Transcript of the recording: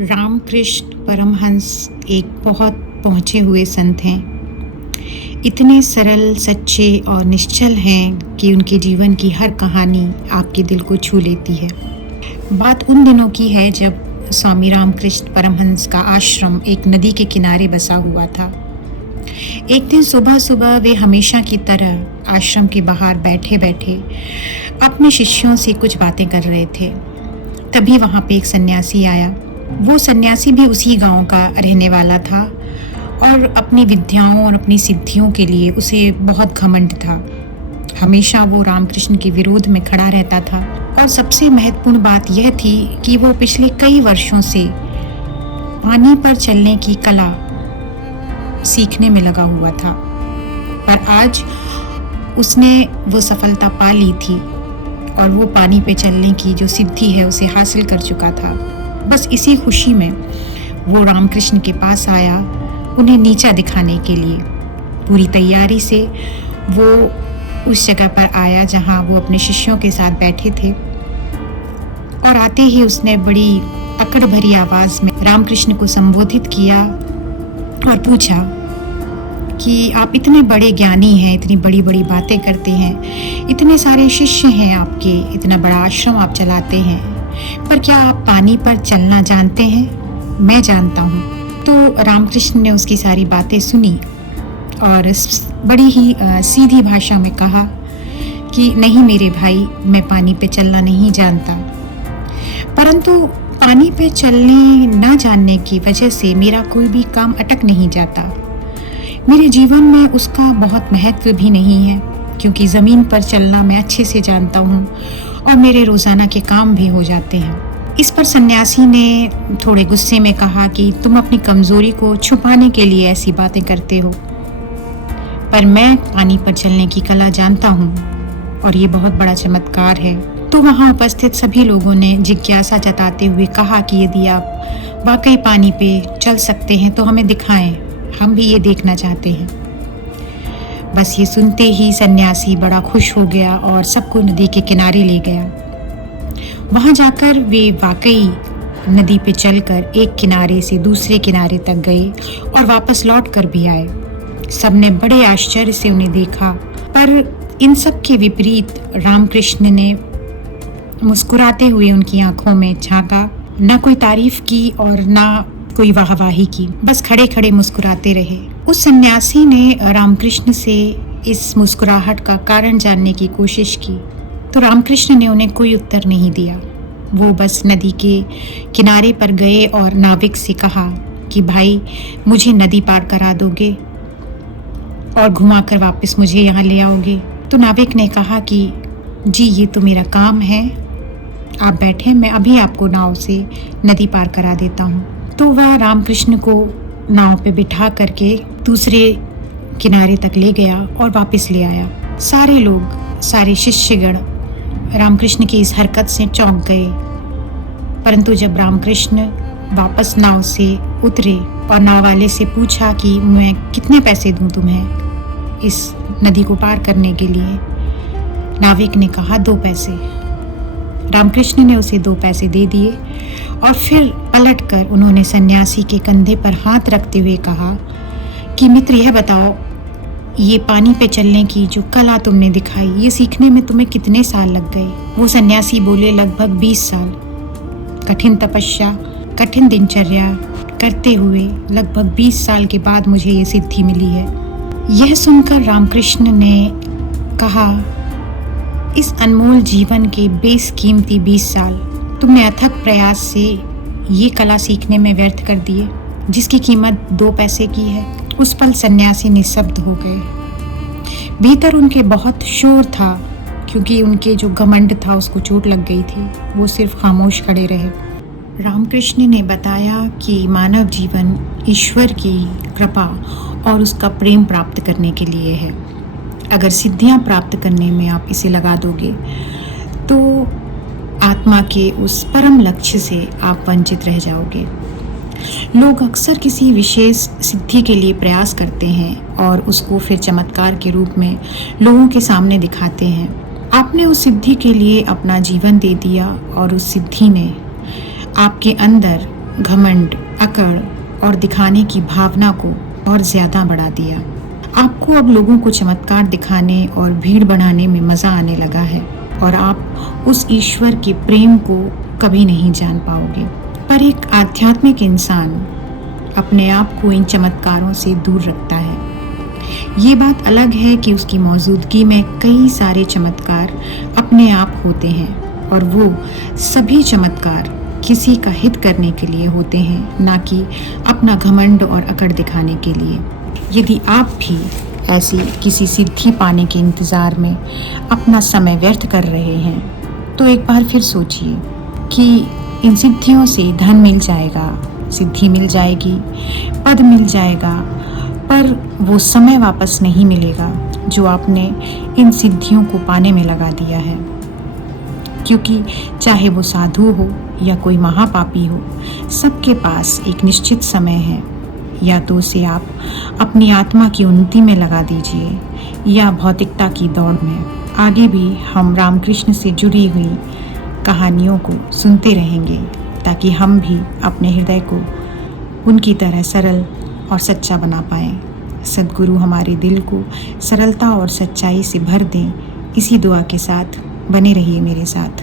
रामकृष्ण परमहंस एक बहुत पहुँचे हुए संत हैं। इतने सरल, सच्चे और निश्चल हैं कि उनके जीवन की हर कहानी आपके दिल को छू लेती है। बात उन दिनों की है जब स्वामी रामकृष्ण परमहंस का आश्रम एक नदी के किनारे बसा हुआ था। एक दिन सुबह सुबह वे हमेशा की तरह आश्रम के बाहर बैठे बैठे अपने शिष्यों से कुछ बातें कर रहे थे। तभी वहाँ पे एक सन्यासी आया। वो सन्यासी भी उसी गांव का रहने वाला था और अपनी विद्याओं और अपनी सिद्धियों के लिए उसे बहुत घमंड था। हमेशा वो रामकृष्ण के विरोध में खड़ा रहता था और सबसे महत्वपूर्ण बात यह थी कि वो पिछले कई वर्षों से पानी पर चलने की कला सीखने में लगा हुआ था, पर आज उसने वो सफलता पा ली थी और वो पानी पे चलने की जो सिद्धि है उसे हासिल कर चुका था। बस इसी खुशी में वो रामकृष्ण के पास आया, उन्हें नीचा दिखाने के लिए। पूरी तैयारी से वो उस जगह पर आया जहाँ वो अपने शिष्यों के साथ बैठे थे और आते ही उसने बड़ी अकड़ भरी आवाज़ में रामकृष्ण को संबोधित किया और पूछा कि आप इतने बड़े ज्ञानी हैं, इतनी बड़ी बड़ी बातें करते हैं, इतने सारे शिष्य हैं आपके, इतना बड़ा आश्रम आप चलाते हैं, पर क्या आप पानी पर चलना जानते हैं? मैं जानता हूँ। तो रामकृष्ण ने उसकी सारी बातें सुनी और बड़ी ही सीधी भाषा में कहा कि नहीं मेरे भाई, मैं पानी पे चलना नहीं जानता, परंतु पानी पे चलने न जानने की वजह से मेरा कोई भी काम अटक नहीं जाता। मेरे जीवन में उसका बहुत महत्व भी नहीं है, क्योंकि ज़मीन पर चलना मैं अच्छे से जानता हूँ और मेरे रोज़ाना के काम भी हो जाते हैं। इस पर सन्यासी ने थोड़े गुस्से में कहा कि तुम अपनी कमज़ोरी को छुपाने के लिए ऐसी बातें करते हो, पर मैं पानी पर चलने की कला जानता हूँ और ये बहुत बड़ा चमत्कार है। तो वहाँ उपस्थित सभी लोगों ने जिज्ञासा जताते हुए कहा कि यदि आप वाकई पानी पे चल सकते हैं तो हमें दिखाएं, हम भी ये देखना चाहते हैं। बस ये सुनते ही सन्यासी बड़ा खुश हो गया और सबको नदी के किनारे ले गया। वहाँ जाकर वे वाकई नदी पे चलकर एक किनारे से दूसरे किनारे तक गए और वापस लौट कर भी आए। सबने बड़े आश्चर्य से उन्हें देखा, पर इन सब के विपरीत रामकृष्ण ने मुस्कुराते हुए उनकी आंखों में झांका, न कोई तारीफ की और न कोई वाहवाही की, बस खड़े खड़े मुस्कुराते रहे। उस सन्यासी ने रामकृष्ण से इस मुस्कुराहट का कारण जानने की कोशिश की, तो रामकृष्ण ने उन्हें कोई उत्तर नहीं दिया। वो बस नदी के किनारे पर गए और नाविक से कहा कि भाई, मुझे नदी पार करा दोगे और घुमाकर वापस मुझे यहाँ ले आओगे? तो नाविक ने कहा कि जी, ये तो मेरा काम है, आप बैठे, मैं अभी आपको नाव से नदी पार करा देता हूँ। तो वह रामकृष्ण को नाव पे बिठा करके दूसरे किनारे तक ले गया और वापस ले आया। सारे लोग, सारे शिष्यगण रामकृष्ण की इस हरकत से चौंक गए, परंतु जब रामकृष्ण वापस नाव से उतरे और नाव वाले से पूछा कि मैं कितने पैसे दूं तुम्हें इस नदी को पार करने के लिए, नाविक ने कहा 2 पैसे। रामकृष्ण ने उसे 2 पैसे दे दिए और फिर पलटकर उन्होंने सन्यासी के कंधे पर हाथ रखते हुए कहा कि मित्र, यह बताओ, ये पानी पे चलने की जो कला तुमने दिखाई, ये सीखने में तुम्हें कितने साल लग गए? वो सन्यासी बोले, लगभग 20 साल। कठिन तपस्या, कठिन दिनचर्या करते हुए लगभग 20 साल के बाद मुझे ये सिद्धि मिली है। यह सुनकर रामकृष्ण ने कहा, इस अनमोल जीवन के बेशकीमती 20 साल तुमने अथक प्रयास से ये कला सीखने में व्यर्थ कर दिए, जिसकी कीमत 2 पैसे की है। उस पल सन्यासी निःशब्द हो गए। भीतर उनके बहुत शोर था, क्योंकि उनके जो घमंड था उसको चोट लग गई थी। वो सिर्फ खामोश खड़े रहे। रामकृष्ण ने बताया कि मानव जीवन ईश्वर की कृपा और उसका प्रेम प्राप्त करने के लिए है। अगर सिद्धियां प्राप्त करने में आप इसे लगा दोगे तो आत्मा के उस परम लक्ष्य से आप वंचित रह जाओगे। लोग अक्सर किसी विशेष सिद्धि के लिए प्रयास करते हैं और उसको फिर चमत्कार के रूप में लोगों के सामने दिखाते हैं। आपने उस सिद्धि के लिए अपना जीवन दे दिया और उस सिद्धि ने आपके अंदर घमंड, अकड़ और दिखाने की भावना को और ज़्यादा बढ़ा दिया। आपको अब लोगों को चमत्कार दिखाने और भीड़ बढ़ाने में मज़ा आने लगा है और आप उस ईश्वर के प्रेम को कभी नहीं जान पाओगे। पर एक आध्यात्मिक इंसान अपने आप को इन चमत्कारों से दूर रखता है। ये बात अलग है कि उसकी मौजूदगी में कई सारे चमत्कार अपने आप होते हैं और वो सभी चमत्कार किसी का हित करने के लिए होते हैं, ना कि अपना घमंड और अकड़ दिखाने के लिए। यदि आप भी ऐसी किसी सिद्धि पाने के इंतज़ार में अपना समय व्यर्थ कर रहे हैं तो एक बार फिर सोचिए कि इन सिद्धियों से धन मिल जाएगा, सिद्धि मिल जाएगी, पद मिल जाएगा, पर वो समय वापस नहीं मिलेगा जो आपने इन सिद्धियों को पाने में लगा दिया है। क्योंकि चाहे वो साधु हो या कोई महापापी हो, सबके पास एक निश्चित समय है। या तो उसे आप अपनी आत्मा की उन्नति में लगा दीजिए या भौतिकता की दौड़ में। आगे भी हम रामकृष्ण से जुड़ी हुई कहानियों को सुनते रहेंगे ताकि हम भी अपने हृदय को उनकी तरह सरल और सच्चा बना पाएं। सद्गुरु हमारे दिल को सरलता और सच्चाई से भर दें। इसी दुआ के साथ बने रहिए मेरे साथ।